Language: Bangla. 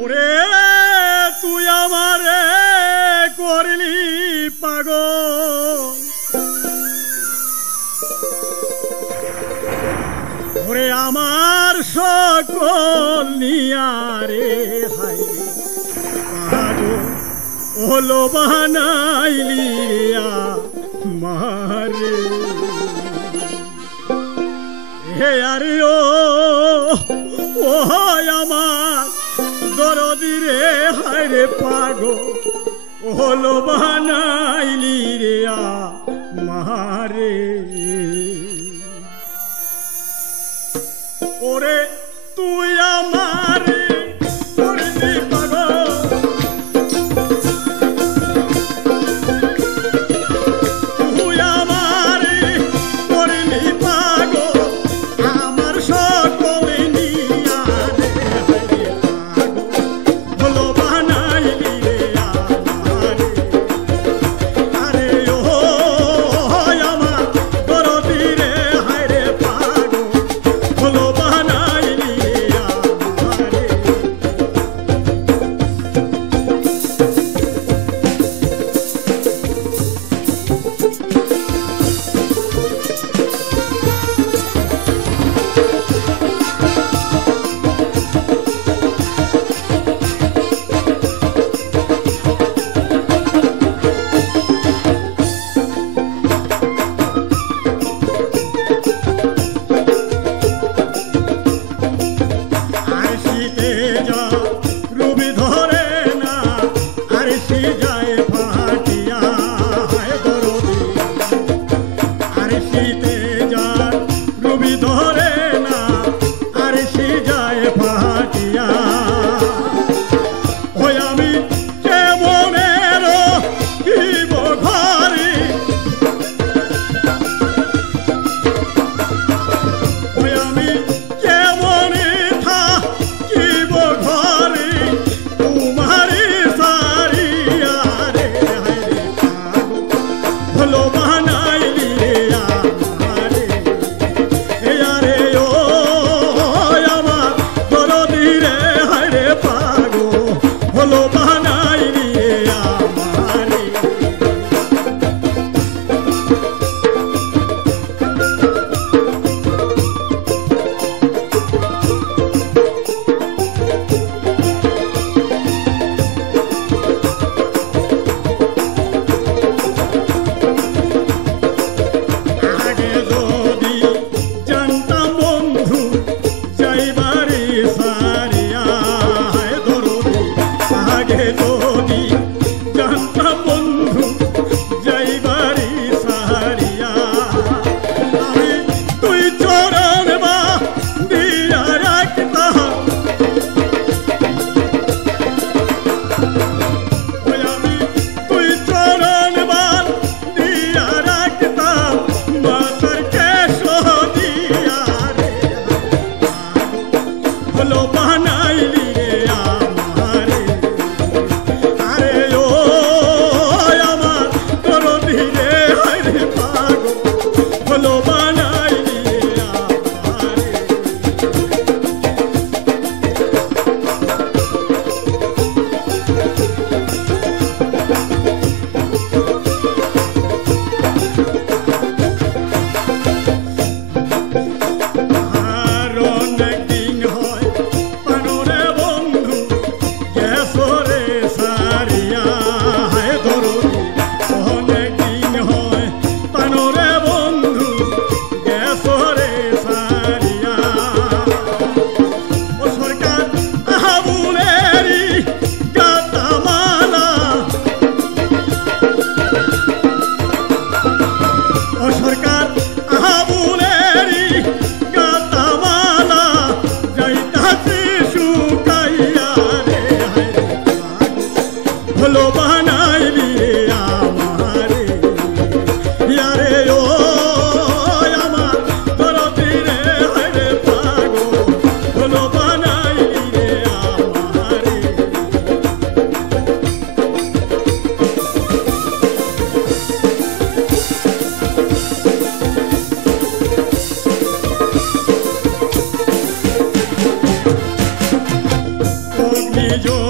ওরে তুই আমারে করলি পাগল, ওরে আমার সকল নিয়ারে হাই পাগল হলো বানাইলি মারে হে আরে ও আমার দরদি রে হায় রে পাগল হলো বানাইলি রে মারে ওরে তুই আমারে করলি পাগল, তুই আমারে করলি পাগল আমার সকল নিয়ারে হায় পাগল হলো বানাইলি রে আমারে আরে ও আমার দরদি রে হায় রে পাগল হলো বানাইলি রে আমারে আর শীতে যা রবি ধরে না আর শী যায় ফাটিয়া হায় দরদি আর শীতে যা রবি ধরে না আর শী যায় ফাটিয়া ওই আমি কেমনের কিব ঘরে ওই আমি কেমনে থাকিব ঘরে তোমারি সারিয়া রে হায় রে পাগল হলো বানাইলি রে আমারে হে আরে ও আমার দরদি রে হায় রে পাগল হলো বানাইলি রে আমারে আগে যদি জানতাম বন্ধু যাইবারে সারিয়া হায় দরদি আগে যদি জানতাম বন্ধু যাইবারে সারিয়া আমি তুই চরণ বা দিয়া রাখতাম ওই আমি তুই চরণ বা দিয়া রাখতাম মাথার কেশ দিয়া রে হলো বানাইলি রে আমারে আরে ও আমার দরদি রে হায় রে পাগল হলো বানাইলি রে আমারে আর অনেক দিন হয় পানরে বন্ধু গেছরে সারিয়া হায় দরদি অনেক দিন হয় পানরে বন্ধু গেছরে সারিয়া ও সরকার আহাবুলেরি গাতামালা ও সরকার আহাবুলেরি গাতামালা যাইতাছি শুকাইয়া রে হায় রে পাগল হলো বানাইলি রে আমারে ইয়ারে ও আমার দরদি রে হায় রে পাগল হলো বানাইলি রে আমারে জো